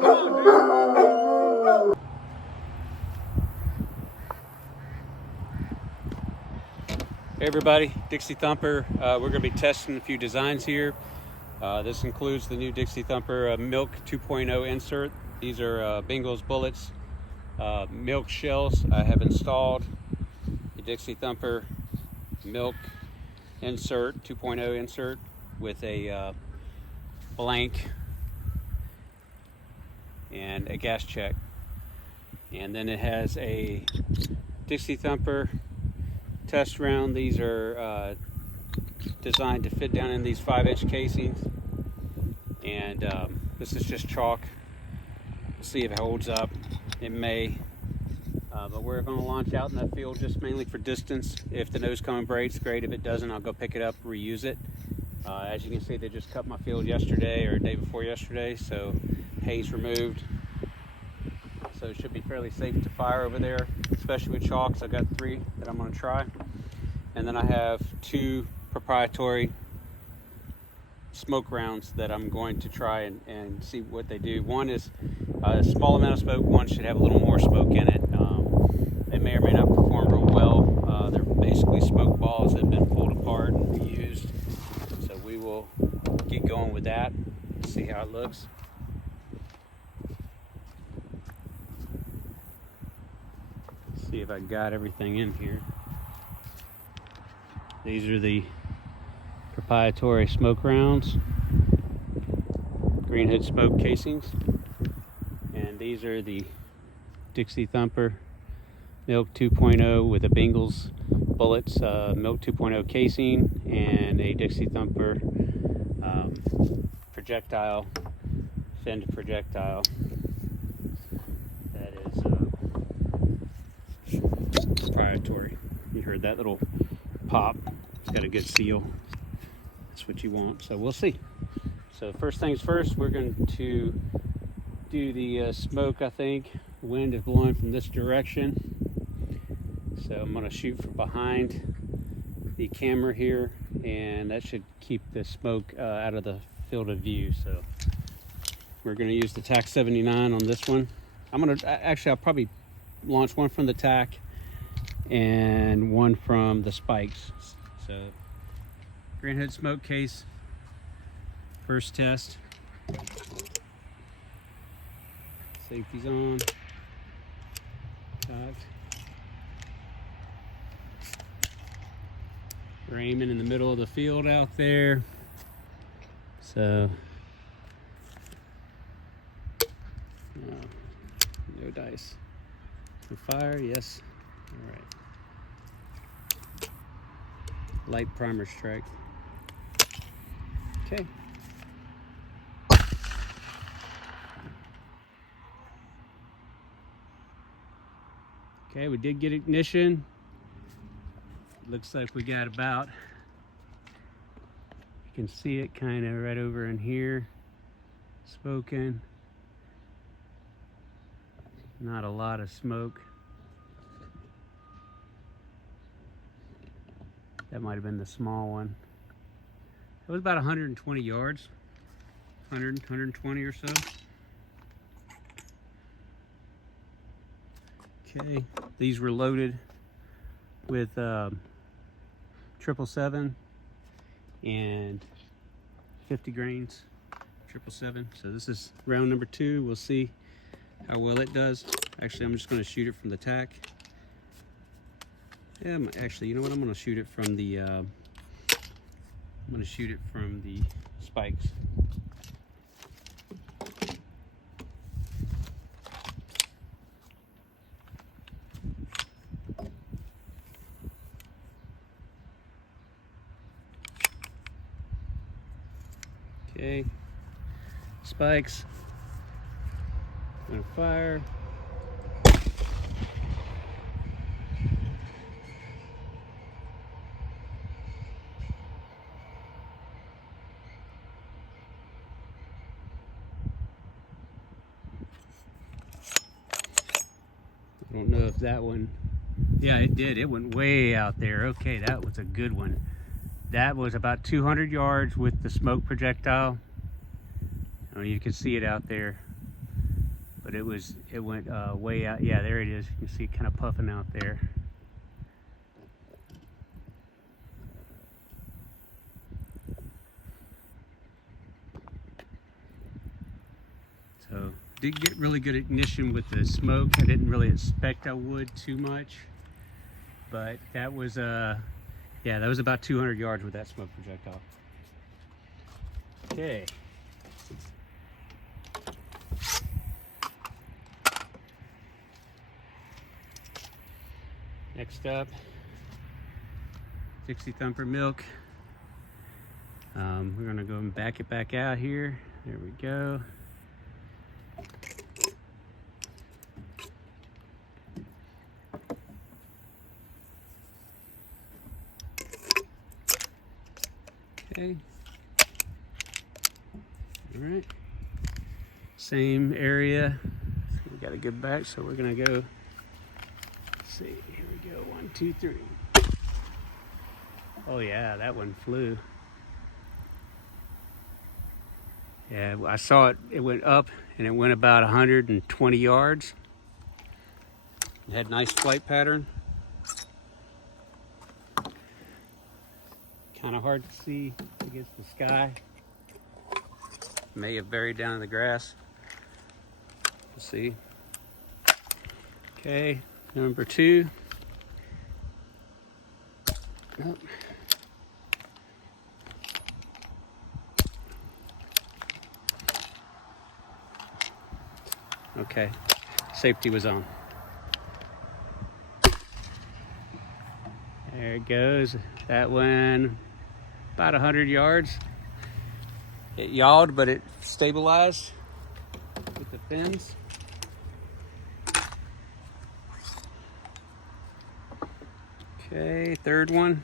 Hey everybody, Dixie Thumper. We're going to be testing a few designs here. This includes the new DixieThumper MILC 2.0 insert. These are Bengals bullets, milk shells. I have installed the DixieThumper MILC insert, 2.0 insert, with a blank and a gas check. And then it has a DixieThumper test round. These are designed to fit down in these 5-inch casings, and this is just chalk. We'll see if it holds up. It may, but we're going to launch out in that field just mainly for distance. If the nose cone breaks, great. If it doesn't, I'll go pick it up, reuse it. As you can see, they just cut my field yesterday or day before yesterday, so hay's removed. So it should be fairly safe to fire over there, especially with chalks. I've got 3 that I'm going to try. And then I have 2 proprietary smoke rounds that I'm going to try and see what they do. One is a small amount of smoke. One should have a little more smoke in it. They may or may not perform real well. They're basically smoke balls that have been pulled apart and reused. So we will get going with that, see how it looks. See if I got everything in here. These are the proprietary smoke rounds, green hood smoke casings, and these are the DixieThumper MILC 2.0 with a Bengals bullets MILC 2.0 casing and a DixieThumper projectile, fin projectile. That is proprietary. You heard that little pop. It's got a good seal. That's what you want. So we'll see. So first things first, we're going to do the smoke. I think the wind is blowing from this direction, so I'm going to shoot from behind the camera here, and that should keep the smoke out of the field of view. So we're going to use the TAC 79 on this one. I'll probably launch one from the TAC and one from the spikes. So green hood smoke case, first test. Safety's on, cocked. We're aiming in the middle of the field out there. So no dice. No fire, yes. All right. Light primer strike. Okay. Okay, we did get ignition. Looks like we got about, you can see it kind of right over in here, smoking. Not a lot of smoke. That might have been the small one. It was about 120 yards, 120 or so. Okay, these were loaded with 777 and 50 grains 777. So this is round number 2. We'll see how well it does. Actually, I'm just going to shoot it from the TAC. Yeah, actually, you know what? I'm going to shoot it from the spikes. Okay, spikes. I'm gonna fire. I don't know if that one, yeah, it did. It went way out there. Okay, that was a good one. That was about 200 yards with the smoke projectile. Oh, you can see it out there. but it went way out. Yeah, there it is. You can see it kind of puffing out there. So did get really good ignition with the smoke. I didn't really expect I would too much, but that was yeah, that was about 200 yards with that smoke projectile. Okay. Next up, DixieThumper MILC. We're gonna go and back it back out here. There we go. Okay. All right. Same area. So we got a good back, so we're gonna go. Let's see. Here we go. 1, 2, 3. Oh yeah, that one flew. Yeah, I saw it. It went up, and it went about 120 yards. It had nice flight pattern. Kind of hard to see against the sky. May have buried down in the grass. We'll see. Okay, number 2. Nope. Okay, safety was on. There it goes. That went about 100 yards. It yawed, but it stabilized with the fins. Okay, third one.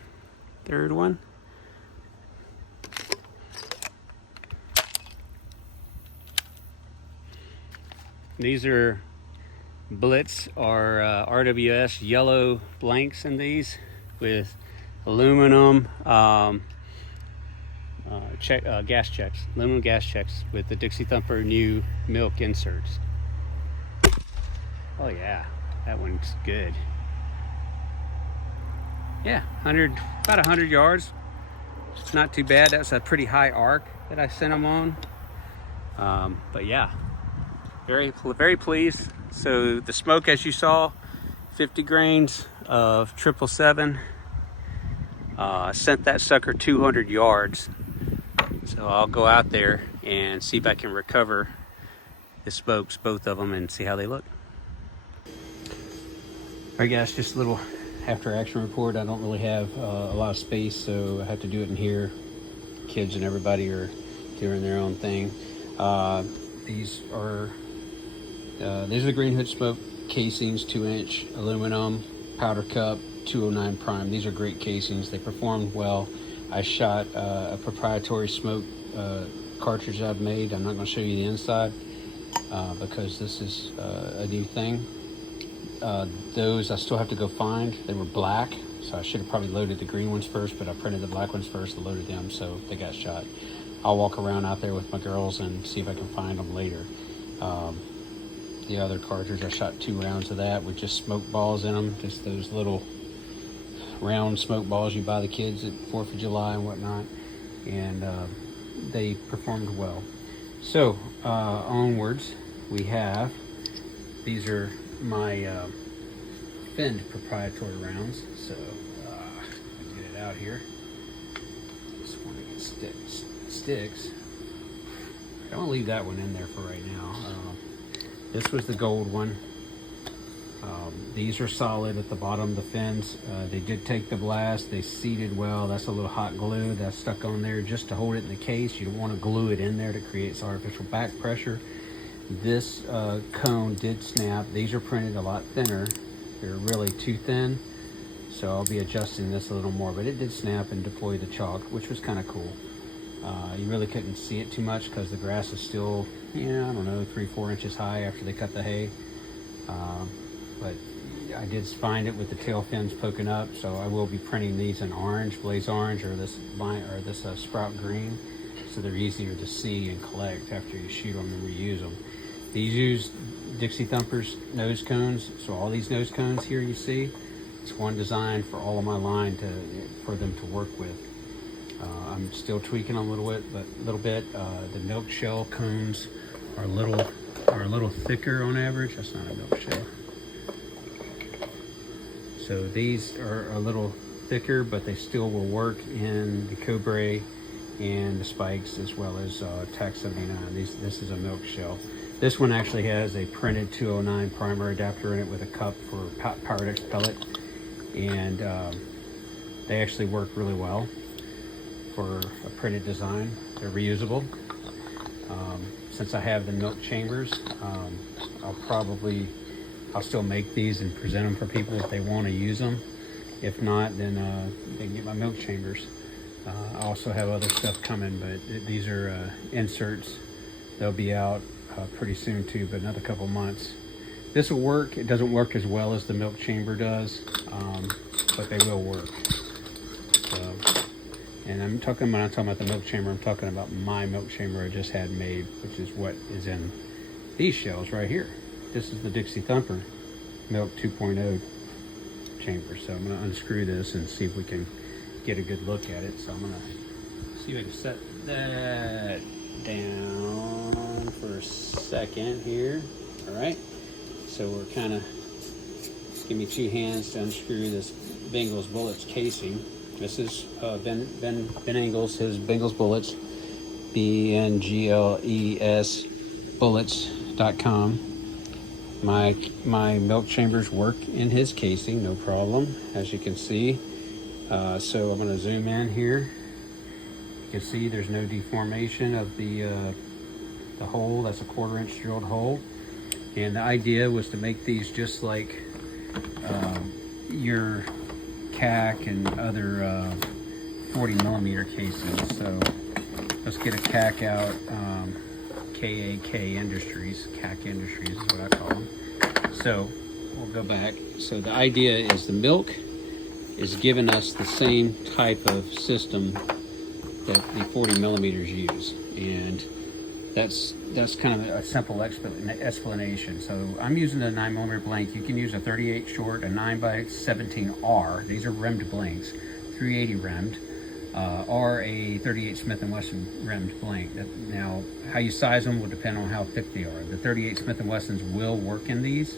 These are Blitz or RWS yellow blanks in these with aluminum gas checks, aluminum gas checks with the DixieThumper new MILC inserts. Oh yeah, that one's good. Yeah, about 100 yards. It's not too bad. That's a pretty high arc that I sent them on. But yeah, very pleased. So the smoke, as you saw, 50 grains of 777. Sent that sucker 200 yards. So I'll go out there and see if I can recover the smokes, both of them, and see how they look. All right, guys, just a little after action report. I don't really have a lot of space, so I have to do it in here. Kids and everybody are doing their own thing. These are the Green Hood Smoke casings, 2-inch aluminum, powder cup, 209 prime. These are great casings. They performed well. I shot a proprietary smoke cartridge I've made. I'm not going to show you the inside because this is a new thing. Those I still have to go find. They were black, so I should have probably loaded the green ones first, but I printed the black ones first and loaded them, so they got shot. I'll walk around out there with my girls and see if I can find them later. The other cartridge, I shot 2 rounds of that with just smoke balls in them, just those little round smoke balls you buy the kids at 4th of July and whatnot, and they performed well. So onwards, we have, these are my finned proprietary rounds. So get it out here. This one gets sticks. I don't leave that one in there for right now. This was the gold one. These are solid at the bottom, the fins. They did take the blast. They seated well. That's a little hot glue that's stuck on there just to hold it in the case. You don't want to glue it in there to create some artificial back pressure. This cone did snap. These are printed a lot thinner. They're really too thin, so I'll be adjusting this a little more, but it did snap and deploy the chalk, which was kind of cool. You really couldn't see it too much because the grass is still, I don't know, 3-4 inches high after they cut the hay. But I did find it with the tail fins poking up, so I will be printing these in orange, blaze orange, or this sprout green, so they're easier to see and collect after you shoot them and reuse them. These use DixieThumper's nose cones. So all these nose cones here you see, it's one design for all of my line for them to work with. I'm still tweaking a little bit. The milk shell cones are a little thicker on average. That's not a milk shell. So these are a little thicker, but they still will work in the Cobra and the spikes, as well as TAC 79. This is a milk shell. This one actually has a printed 209 primer adapter in it with a cup for Powerdex pellet, and they actually work really well for a printed design. They're reusable. Since I have the milk chambers, I'll still make these and present them for people if they want to use them. If not, then they can get my milk chambers. I also have other stuff coming, but these are inserts. They'll be out pretty soon too, but another couple months. This will work. It doesn't work as well as the milk chamber does, but they will work. So, and when I'm talking about the milk chamber, I'm talking about my milk chamber I just had made, which is what is in these shells right here. This is the DixieThumper MILC 2.0 chamber. So I'm going to unscrew this and see if we can get a good look at it. So I'm going to see if I can set that down for a second here. All right. So we're kind of, give me 2 hands to unscrew this Bengals Bullets casing. This is Ben Engels, his Bengals Bullets, BNGLES bullets.com. My milk chambers work in his casing, no problem, as you can see. So I'm going to zoom in here. You can see there's no deformation of the hole. That's a 1/4 inch drilled hole. And the idea was to make these just like your CAC and other 40 millimeter casings. So let's get a CAC out. KAK Industries, CAC Industries is what I call them. So we'll go back. So the idea is the milk is giving us the same type of system that the 40 millimeters use, and that's kind of a simple explanation. So I'm using a 9 millimeter blank. You can use a 38 short, a 9x17R. These are rimmed blanks, 380 rimmed. Or a 38 Smith & Wesson rimmed blank. Now, how you size them will depend on how thick they are. The 38 Smith & Wessons will work in these.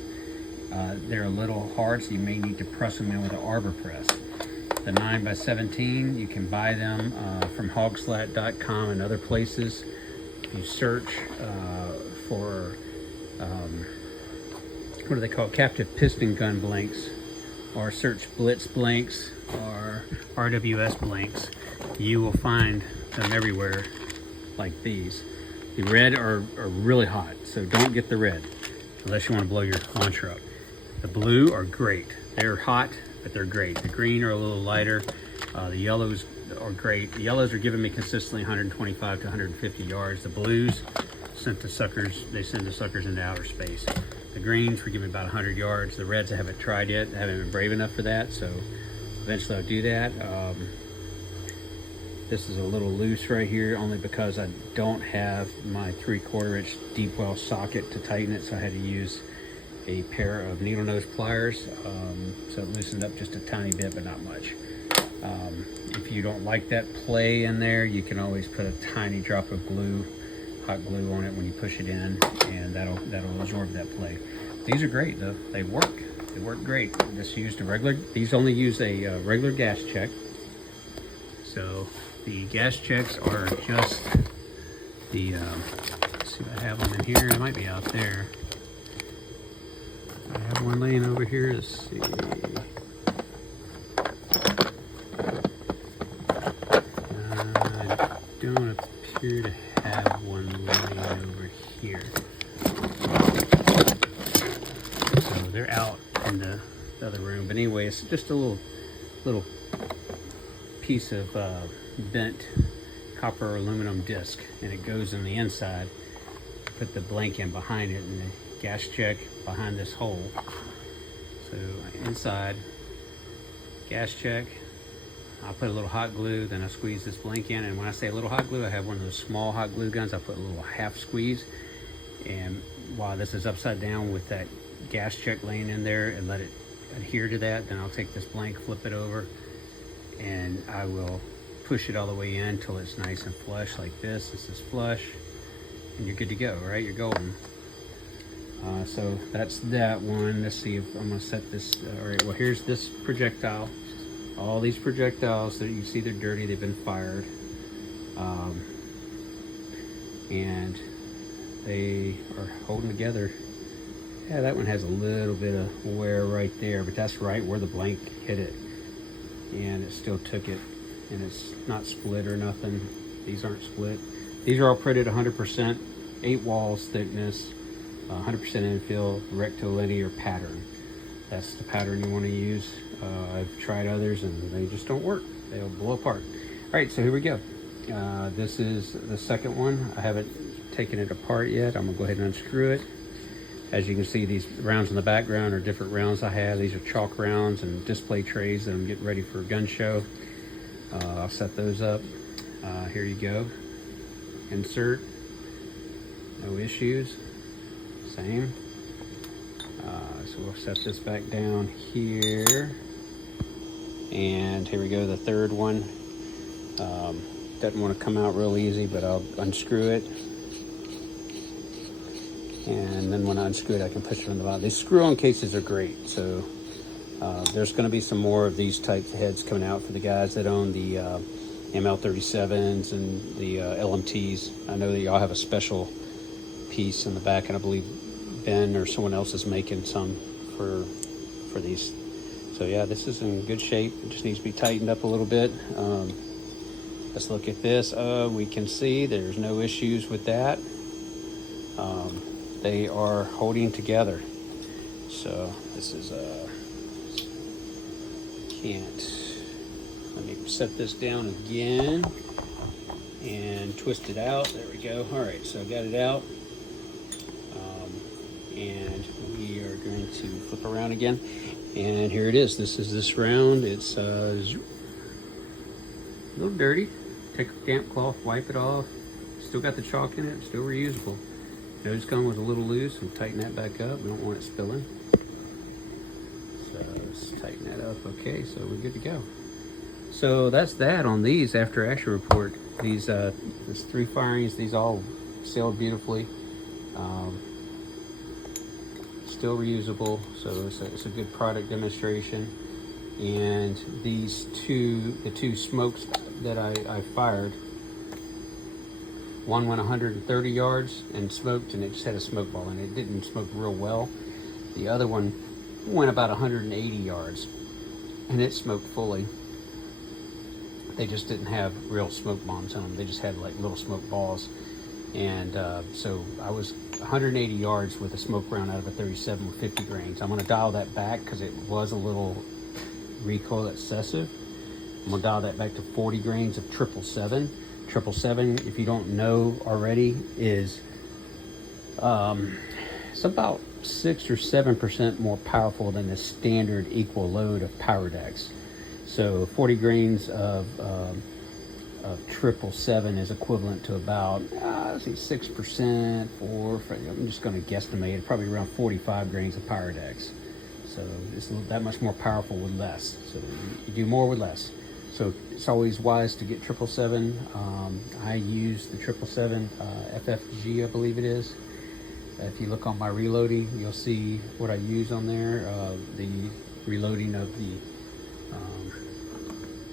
They're a little hard, so you may need to press them in with an arbor press. The 9x17, you can buy them from hogslat.com and other places. You search for, what do they call it? Captive piston gun blanks, or search Blitz blanks or RWS blanks. You will find them everywhere like these. The red are really hot, so don't get the red unless you want to blow your launcher up. The blue are great. They're hot, but they're great. The green are a little lighter. The yellows are great. The yellows are giving me consistently 125 to 150 yards. The blues send the suckers into outer space. The greens were giving about 100 yards. The reds I haven't tried yet. I haven't been brave enough for that, so eventually I'll do that. This is a little loose right here, only because I don't have my 3/4 inch deep well socket to tighten it, so I had to use a pair of needle nose pliers. So it loosened up just a tiny bit, but not much. If you don't like that play in there, you can always put a tiny drop of glue, hot glue on it when you push it in, and that'll absorb that play. These are great though. They work. They work great. These only use a regular gas check. So the gas checks are just the, let's see if I have them in here. It might be out there. I have one laying over here. Let's see. I don't appear to have one laying over here. So they're out in the other room. But anyway, it's just a little piece of bent copper or aluminum disc, and it goes in the inside. Put the blank in behind it, and the gas check behind this hole. So inside, gas check. I'll put a little hot glue, then I squeeze this blank in, and when I say a little hot glue, I have one of those small hot glue guns. I put a little half squeeze, and while this is upside down with that gas check laying in there, and let it adhere to that. Then I'll take this blank, flip it over, and I will push it all the way in until it's nice and flush like this. This is flush, and you're good to go, right? You're golden. So that's that one. Let's see if I'm gonna set this. All right, well, here's this projectile. All these projectiles that you see, they're dirty, they've been fired. And they are holding together. Yeah, that one has a little bit of wear right there, but that's right where the blank hit it. And it still took it, and it's not split or nothing. These aren't split. These are all printed 100%, 8 walls thickness, 100% infill, rectilinear pattern. That's the pattern you want to use. I've tried others and they just don't work. They'll blow apart. All right, so here we go. This is the second one. I haven't taken it apart yet. I'm gonna go ahead and unscrew it. As you can see, these rounds in the background are different rounds I have. These are chalk rounds and display trays that I'm getting ready for a gun show. I'll set those up. Here you go. Insert. No issues. Same. So we'll set this back down here. And here we go, the third one. Doesn't want to come out real easy, but I'll unscrew it. And then when I unscrew it, I can push it on the bottom. These screw-on cases are great. So there's going to be some more of these types of heads coming out for the guys that own the ML37s and the LMTs. I know that y'all have a special piece in the back, and I believe Ben or someone else is making some for these. So yeah, this is in good shape. It just needs to be tightened up a little bit. Let's look at this. We can see there's no issues with that. They are holding together. So this is let me set this down again and twist it out. There we go. All right, so I got it out. And we are going to flip around again. And here it is. This is this round. It's a little dirty. Take a damp cloth, wipe it off. Still got the chalk in it, still reusable. Nose gun was a little loose, and tighten that back up. We don't want it spilling. So let's tighten that up. Okay, so we're good to go. So that's that on these after action report. These there's 3 firings. These all sailed beautifully. Still reusable, so it's a good product demonstration. And these the two smokes that I fired, one went 130 yards and smoked, and it just had a smoke ball in it. It didn't smoke real well. The other one went about 180 yards and it smoked fully. They just didn't have real smoke bombs on them. They just had like little smoke balls. And so I was 180 yards with a smoke round out of a 37 with 50 grains. I'm gonna dial that back because it was a little recoil excessive. I'm gonna dial that back to 40 grains of 777. 777, if you don't know already, is it's about 6 or 7% more powerful than the standard equal load of power decks. So 40 grains of 777 is equivalent to about, let's see, 6%, I'm just going to guesstimate, probably around 45 grains of power decks. So it's that much more powerful with less. So you do more with less. So it's always wise to get 777. I use the 777 FFG, I believe it is. If you look on my reloading, you'll see what I use on there. The reloading of the,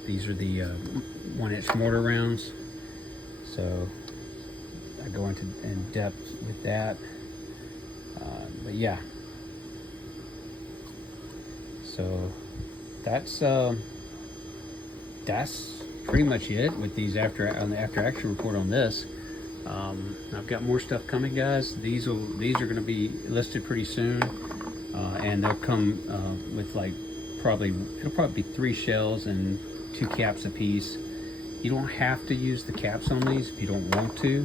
these are the 1-inch mortar rounds. So I go into in depth with that. But yeah. So that's pretty much it with these after action report on this. I've got more stuff coming, guys. These are going to be listed pretty soon, and they'll come with like it'll probably be 3 shells and 2 caps a piece. You don't have to use the caps on these if you don't want to.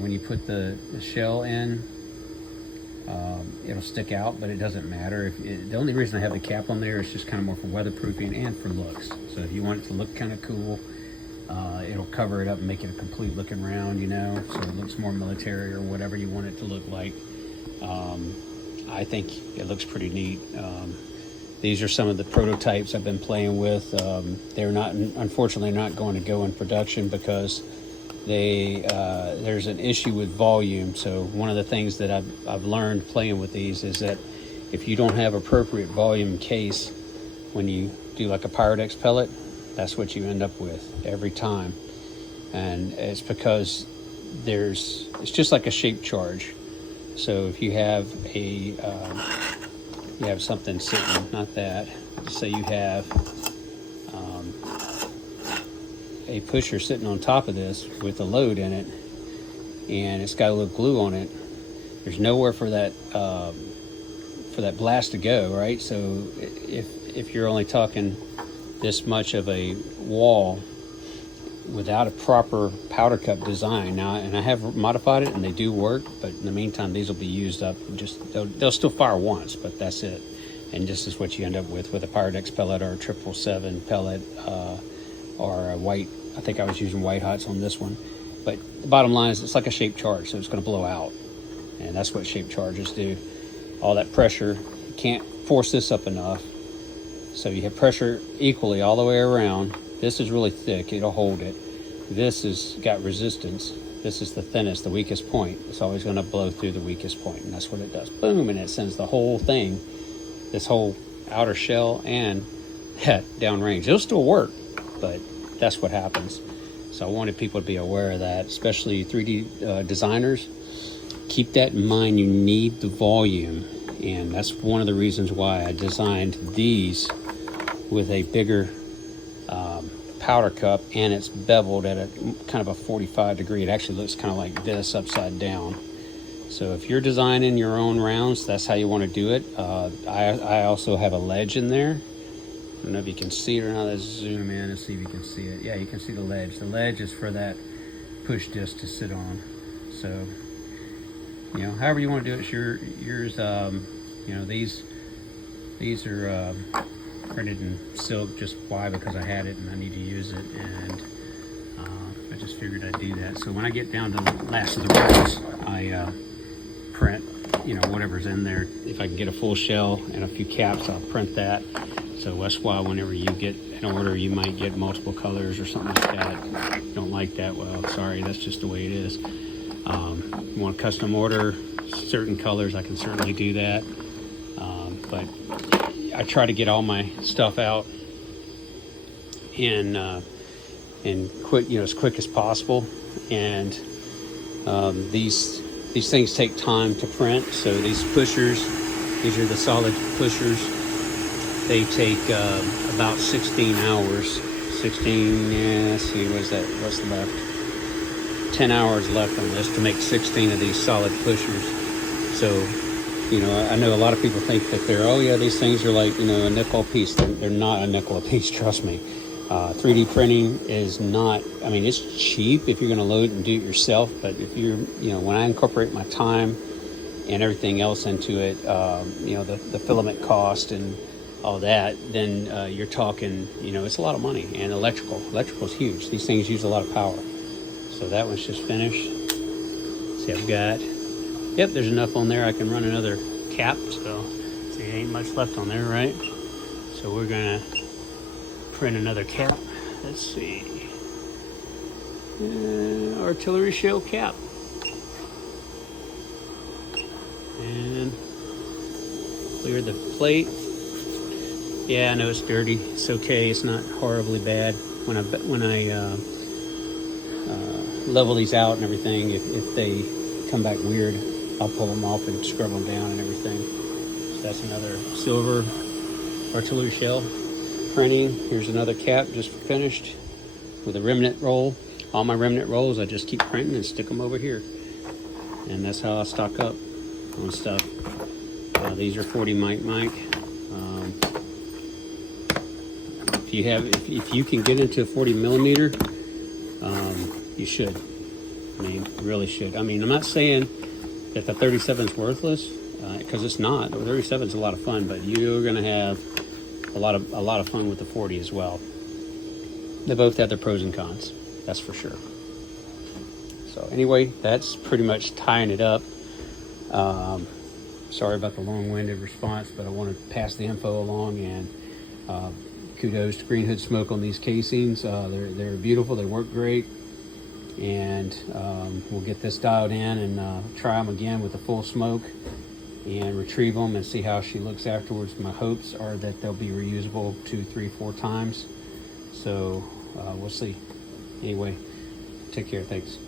When you put the shell in, it'll stick out, but it doesn't matter. The only reason I have the cap on there is just kind of more for weatherproofing and for looks. So if you want it to look kind of cool, It'll cover it up and make it a complete looking round, you know, so it looks more military or whatever you want it to look like. I think it looks pretty neat. These are some of the prototypes I've been playing with. They're not, unfortunately, not going to go in production because there's an issue with volume. So one of the things that I've learned playing with these is that if you don't have appropriate volume case when you do like a Pyrex pellet, that's what you end up with every time. And it's because it's just like a shape charge. So if you have you have something sitting, not that, say you have a pusher sitting on top of this with a load in it, and it's got a little glue on it, there's nowhere for that blast to go, right? So if you're only talking this much of a wall without a proper powder cup design now, and I have modified it and they do work, but in the meantime these will be used up. They'll still fire once, but that's it. And this is what you end up with a Pyrex pellet or a 777 pellet, or a white. I think I was using white hots on this one, but the bottom line is it's like a shape charge, so it's going to blow out, and that's what shape charges do. All that pressure, you can't force this up enough, so you have pressure equally all the way around. This is really thick, it'll hold it. This has got resistance. This is the thinnest, the weakest point. It's always going to blow through the weakest point, and that's what it does. Boom, and it sends the whole thing, this whole outer shell and downrange. It'll still work, but that's what happens. So I wanted people to be aware of that, especially 3D designers. Keep that in mind. You need the volume, and that's one of the reasons why I designed these with a bigger powder cup, and it's beveled at a kind of a 45 degree. It actually looks kind of like this upside down. So if you're designing your own rounds, that's how you want to do it. I also have a ledge in there. I don't know if you can see it or not. Let's zoom in and see if you can see it. Yeah, you can see the ledge. The ledge is for that push disc to sit on. So, you know, however you want to do it, it's yours. You know, these are printed in silk. Just why? Because I had it and I need to use it, and I just figured I'd do that. So when I get down to the last of the rounds, I print, you know, whatever's in there. If I can get a full shell and a few caps, I'll print that. So that's why whenever you get an order, you might get multiple colors or something like that. If you don't like that, well, sorry, that's just the way it is. You want a custom order certain colors, I can certainly do that. But I try to get all my stuff out and quick, you know, as quick as possible. And these things take time to print. So these pushers, these are the solid pushers. They take about 16 hours. 16, yeah, let's see, what's left? 10 hours left on this to make 16 of these solid pushers. So, you know, I know a lot of people think that they're, oh yeah, these things are like, you know, a nickel a piece. They're not a nickel a piece, trust me. 3D printing is not, I mean, it's cheap if you're going to load it and do it yourself, but if you're, you know, when I incorporate my time and everything else into it, you know, the filament cost and all that, then you're talking, you know, it's a lot of money. And electrical is huge. These things use a lot of power. So that one's just finished. See, I've got, yep, there's enough on there. I can run another cap. So see, ain't much left on there, right? So we're gonna print another cap. Let's see, artillery shell cap, and clear the plate. Yeah, I know it's dirty. It's okay. It's not horribly bad. When I level these out and everything, if they come back weird, I'll pull them off and scrub them down and everything. So that's another silver artillery shell printing. Here's another cap just finished with a remnant roll. All my remnant rolls, I just keep printing and stick them over here. And that's how I stock up on stuff. These are 40 mic. If you can get into a 40 millimeter, you should. I mean, really should. I mean, I'm not saying that the 37 is worthless, because it's not. The 37 is a lot of fun, but you're going to have a lot of fun with the 40 as well. they both have their pros and cons, that's for sure. So anyway, that's pretty much tying it up. Sorry about the long-winded response, but I want to pass the info along, and kudos to Green Hood Smoke on these casings. They're beautiful, they work great, and we'll get this dialed in and try them again with the full smoke and retrieve them and see how she looks afterwards. My hopes are that they'll be reusable 2, 3, 4 times. So we'll see. Anyway, take care. Thanks.